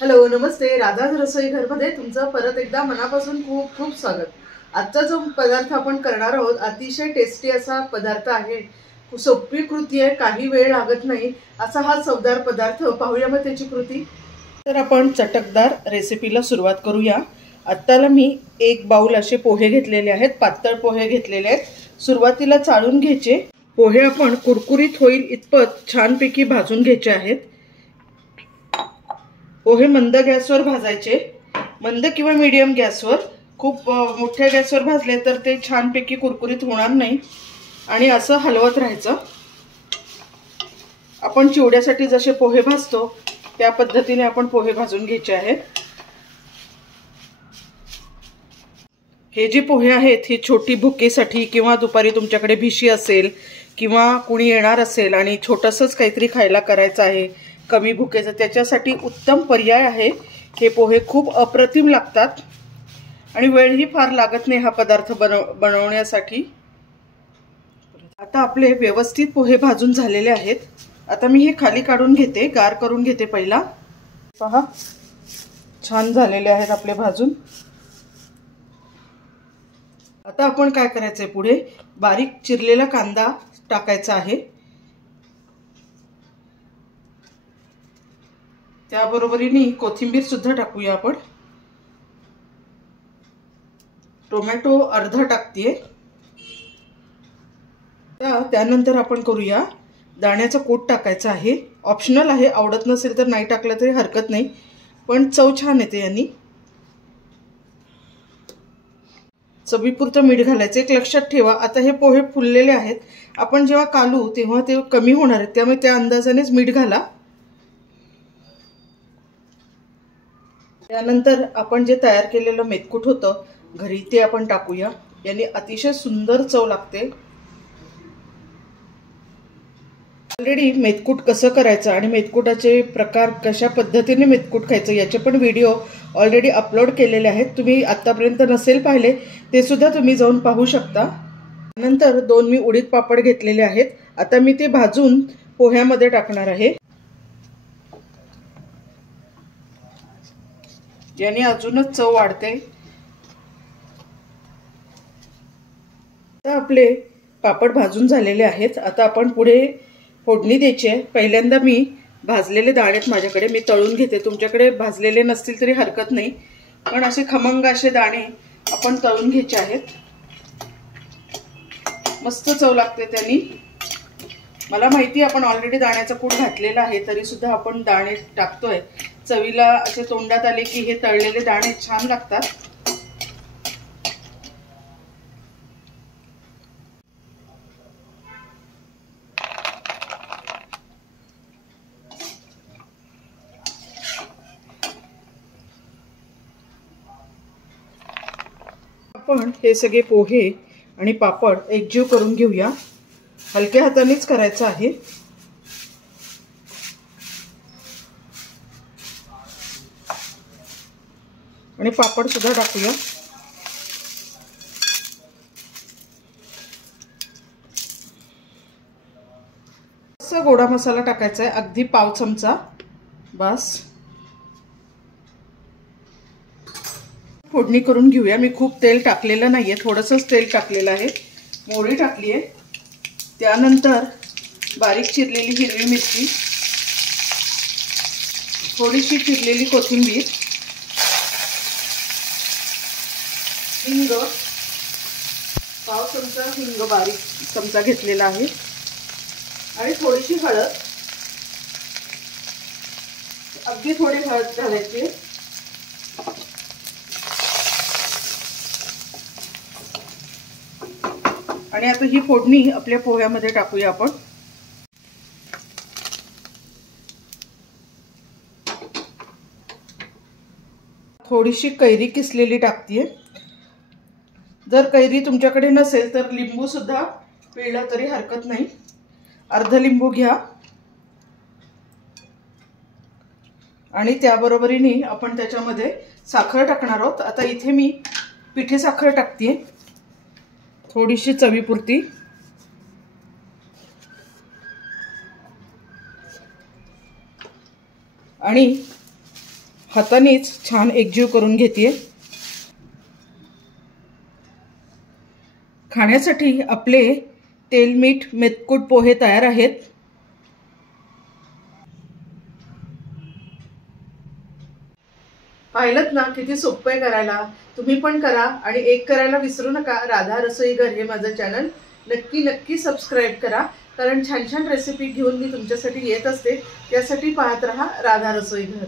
Hello नमस्ते, राधाज रसोई घरमध्ये तुमचं परत एकदा मनापासून खूप खूप स्वागत। आजचा जो पदार्थ आपण करणार आहोत अतिशय टेस्टी असा पदार्थ आहे। सोपी कृती आहे, काही वेळ लागत नाही असा हा चवदार पदार्थ। पाहूया मग त्याची कृती। तर आपण चटकदार रेसिपीला सुरुवात करूया। आत्ताला मी एक बाउल असे पोहे घेतलेले आहेत, पातळ पोहे घेतलेले आहेत। सुरुवातीला चाळून घ्यायचे। पोहे आपण कुरकुरीत होईल इतपत छानपैकी भाजून घ्यायचे आहेत। पोहे मंद गॅसवर भाजायचे, मंद किंवा मीडियम गॅसवर। खूप मोठ्या गॅसवर भाजले तर ते छानपैकी कुरकुरीत होणार नाही आणि असं हलवत राहायचं। आपण चिवड्यासाठी जसे पोहे भाजतो त्या पद्धतीने आपण पोहे भाजून घ्यायचे आहेत। हे जे पोहे आहेत हे छोटी भुकेसाठी किंवा दुपारी तुमच्याकडे भिशी असेल किंवा कुणी येणार असेल आणि छोटंसंच काहीतरी खायला करायचं आहे कमी भुकेचं, त्याच्यासाठी उत्तम पर्याय आहे। हे पोहे खूप अप्रतिम लागतात आणि वेळही फार लागत नाही हा पदार्थ बनवण्यासाठी। आता आपले व्यवस्थित पोहे भाजून झालेले आहेत। आता मी हे खाली काढून घेते, गार करून घेते पहिला। पहा छान झालेले आहेत आपले भाजून। आता आपण काय करायचंय, पुढे बारीक चिरलेला कांदा टाकायचा आहे। त्याबरोबरीने कोथिंबीर सुद्धा टाकूया आपण। टोमॅटो अर्धा टाकते। त्यानंतर आपण करूया दाण्याचा कूट टाकायचा आहे। ऑप्शनल आहे, आवडत नसेल तर नाही टाकलं तरी हरकत नाही, पण चव छान येते यांनी। चवीपुरतं मीठ घालायचं। एक लक्षात ठेवा, आता हे पोहे फुललेले आहेत, आपण जेव्हा कालू तेव्हा ते कमी होणार आहेत, त्यामुळे त्या अंदाजानेच मीठ घाला। त्यानंतर आपण जे तयार केलेलं मेथकूट होतं घरी ते आपण टाकूया। याने अतिशय सुंदर चव लागते। ऑलरेडी मेथकूट कसं करायचं आणि मेथकुटाचे प्रकार कशा पद्धतीने मेथकूट खायचं याचे पण व्हिडिओ ऑलरेडी अपलोड केलेले आहेत। तुम्ही आतापर्यंत नसेल पाहिले ते सुद्धा तुम्ही जाऊन पाहू शकता। नंतर 2 मी उडीद पापड घेतलेले आहेत। आता मी ते भाजून पोह्यामध्ये टाकणार आहे, याने अजूनच चव वाढते। आता आपले पापड भाजून झालेले आहेत। आता आपण पुढे फोडणी द्यायची आहे। पहिल्यांदा मी भाजलेले दाणे माझ्याकडे मी तळून घेते। तुमच्याकडे भाजलेले नसतील तरी हरकत नाही, पण असे खमंग असे दाणे आपण तळून घ्यायचे आहेत। मस्त चव लागते त्यांनी। मला माहिती आपण ऑलरेडी दाण्याचा कूट घातलेला आहे, तरी सुद्धा आपण दाणे टाकतोय। चवीला असे तोंडात आले की हे तळलेले दाणे छान लागतात। आपण हे सगळे पोहे आणि पापड एकजीव करून घेऊया। हलक्या हातानेच करायचं आहे। आणि पापड सुद्धा टाकूया। असा गोडा मसाला टाकायचा आहे, अगदी पाव चमचा बस। फोडणी करून घेऊया। मी खूप तेल टाकलेलं नाहीये, थोडंसंच तेल टाकलेलं आहे। मोहरी टाकली आहे, त्यानंतर बारीक चिरलेली हिरवी मिरची, थोडीशी चिरलेली कोथिंबीर, हिंग, पाव चमचा हिंग बारीक चमचा घेतलेला आहे आणि थोडीशी हळद, अगदी थोडी हळद घालायची। आणि आता ही फोडणी आपल्या पोह्यामध्ये टाकूया आपण। थोडीशी कैरी किसलेली टाकतेय। जर कैरी तुमच्याकडे नसेल तर लिंबू सुद्धा पिळला तरी हरकत नाही, अर्ध लिंबू घ्या। आणि त्याबरोबरीने आपण त्याच्यामध्ये साखर टाकणार आहोत। आता इथे मी पिठी साखर टाकतेय, थोडीशी चवीपुरती। आणि हातानेच छान एकजीव करून घेते। खाण्यासाठी आपले तेल मीठ मेतकूट पोहे तयार आहेत। पाहिलंत ना किती सोपं आहे करायला। तुम्ही पण करा आणि एक करायला विसरू नका, राधा रसोई घर हे माझं चॅनल नक्की सबस्क्राईब करा, कारण छान छान रेसिपी घेऊन मी तुमच्यासाठी येत असते। त्यासाठी पाहत रहा राधा रसोई घर।